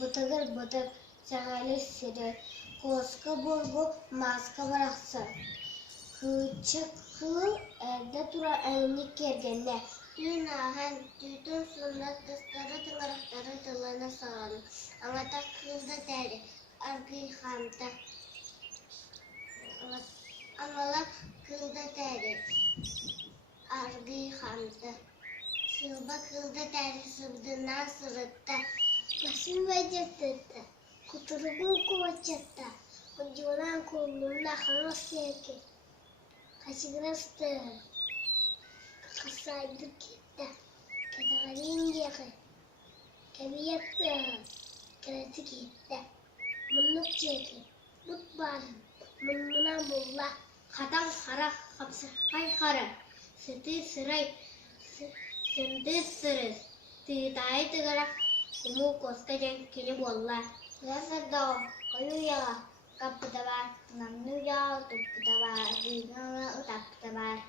бутыгыр сағалы сірі, қосқы болбу маска барақсы. Кычықлы әрді тұра әйнік кергенде. Түн ағын, түтін сұнат тұстары тыңарақтары тылана сағаны. Аңата қылды тәрі, арғы қамта. Аңала қылды тәрі, арғы қамта. Сылба қылды тәрі сыбдына сырытта. Басын бәдеттетті, құтырғын қуатчатта. Құджуынан қолымда қаңыз серке. Қасығырасты. Қасайды кетті, кәтіғалин деғі, кәбиетті, кәреті кетті, мұнық жекі, бұт барын, мұнына мұлла, қатан қара, қапсақай қара, сыты сырай, сынды сырыз, тыйтайы тығыра, құму қосқа жән келі болла. Ғасырдау, қойу яға, қапыда бар, намны яғы тұппыда бар, дүйгіңі ұтаппыда бар.